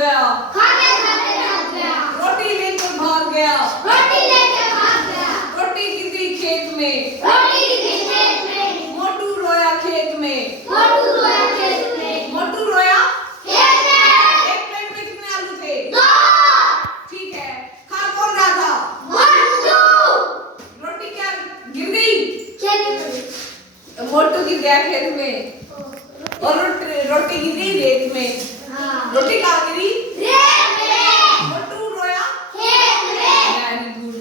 गया, खाते खाते थक गया, रोटी लेकर भाग गया, रोटी लेके भाग गया, रोटी गिरी खेत में, रोटी गिरी खेत में, मोटू रोया खेत में, मोटू रोया खेत में, मोटू रोया खेत में। एक प्लेट में कितने आलू थे? 2। ठीक है। खा कौन रहा था? मोटू। रोटी क्या गिर गई? खेत में। मोटू गिर गया खेत में और रोटी गिर गई रेत में। हाँ। रोटी कहाँ गिरी? रेत में। मोटू रोया खेत में। Very good.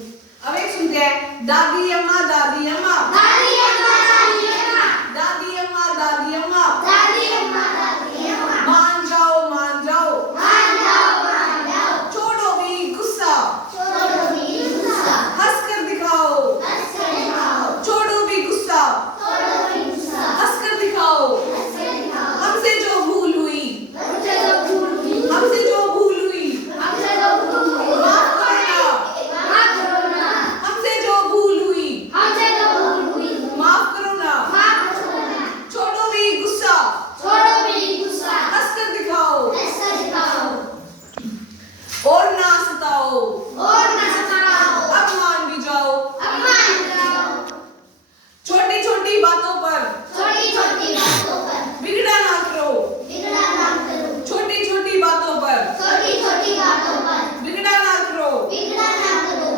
अब एक सुनते हैं, दादी अम्मा दादी अम्मा, दादी अम्मा दादी अम्मा, दादी अम्मा दादी अम्मा, दादी अम्मा दादी अम्मा, मान जाओ मान जाओ, मान जाओ मान जाओ, छोड़ो भी गुस्सा, छोड़ो भी गुस्सा, हंस कर दिखाओ, हंस कर दिखाओ, छोड़ो भी गुस्सा, छोड़ो भी गुस्सा, हंस कर दिखाओ, हंस कर दिखाओ, हमसे जो भूल हुई, हमसे जो भूल हुई, हमसे जो भूल हुई, हमसे जो भूल हुई, माफ करना, माफ करो ना, हमसे जो भूल हुई, हमसे जो भूल हुई, माफ करो ना, माफ करो ना, छोड़ो भी गुस्सा, छोड़ो भी गुस्सा, हंस कर दिखाओ, हंस कर दिखाओ, और ना सताओ, और ना सताओ, अब मान भी जाओ, अपमान करो, छोटी छोटी बातों पर छोटी छोटी बातों पर बिगड़ा ना करो, बिगड़ा ना करो, छोटी छोटी बातों पर छोटी छोटी बातों पर बिगड़ा ना करो, बिगड़ा ना करो,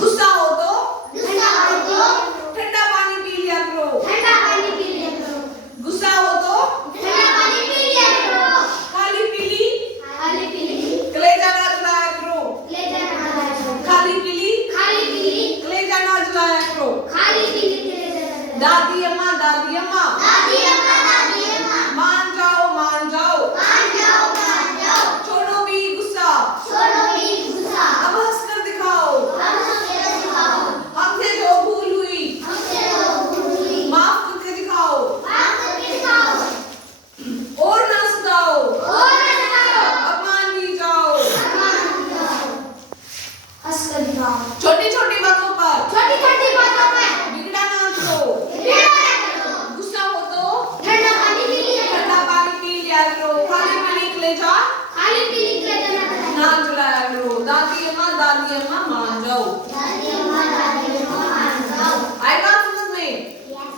गुस्सा हो तो गुस्सा हो तो ठंडा पानी पी लिया करो, ठंडा पानी पी लिया करो, गुस्सा हो तो ठंडा पानी पी लिया करो, खाली पीली खाली पीली कलेजा ना जलाया करो, ले जाना करो, खाली पीली खाली पीली कलेजा ना जलाया करो, खाली पीली ले जाना, दादी अम्मा दादी अम्मा, दादी अम्मा दादी अम्मा, मान जाओ मान जाओ, मान जाओ, छोड़ो भी गुस्सा, छोड़ो भी गुस्सा, अब हंस कर दिखाओ, हम हमें दिखाओ, हमसे जो भूल हुई, हमसे जो भूल हुई, माफ करके दिखाओ, माफ करके दिखाओ, और ना सताओ, और ना सताओ, अब मान भी जाओ, अपमान दिखाओ, हंस कर दिखाओ, छोटी छोटी बातों पर छोटी छोटी बातों में बिगड़ा ना करो, बिगड़ा ना करो, गुस्सा हो तो ठंडा पानी पी लिया करो, ठंडा पानी पी लिया करो, खाली पीली कलेजा खाली पीली ले जाना, ना जलाया करो, दादी अम्मा मान जाओ। दादी अम्मा मान जाओ, आई बात समझ में?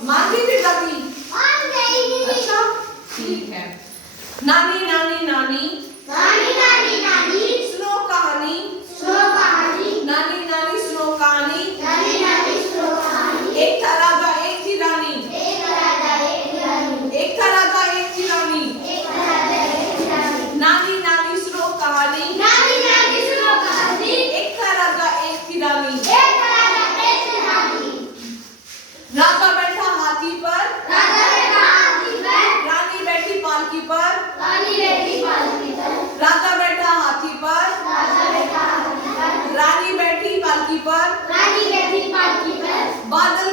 मान गई थी दादी? मान गई, अच्छा ठीक है। नानी नानी नानी नानी नानी नानी, सुनो कहानी, सुनो कहानी, नानी नानी सुनो कहानी, नानी नानी सुनो कहानी, एक था राजा एक थी रानी, एक राजा एक रानी, एक था राजा एक थी रानी, एक राजा एक रानी, नानी नानी सुनो कहानी, नानी नानी सुनो कहानी, एक था राजा एक थी रानी, एक राजा एक रानी, राजा बैठा हाथी पर, राजा बैठा हाथी पर, रानी बैठी पालकी पर, रानी बैठी पालकी पर, राजा बैठा हाथी पर, राजा बैठा हाथी पर, रानी बैठी पालकी पर, रानी बैठी पालकी पर, बादल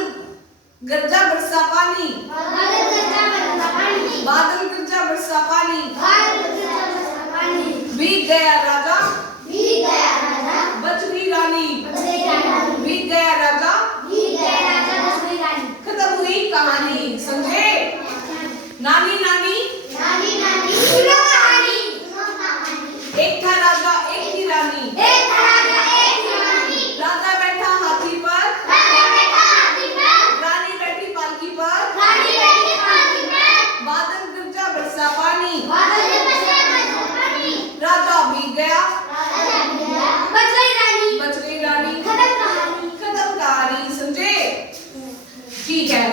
गरजा बरसा पानी, बादल गरजा बरसा पानी, बादल गरजा बरसा पानी, बादल गरजा बरसा पानी, भीग गया राजा भीग गया राजा, बच गई रानी, बच गई रानी, भीग गया राजा भीग गया राजा, बच गई रानी। खत्म हुई कहानी। समझे? नानी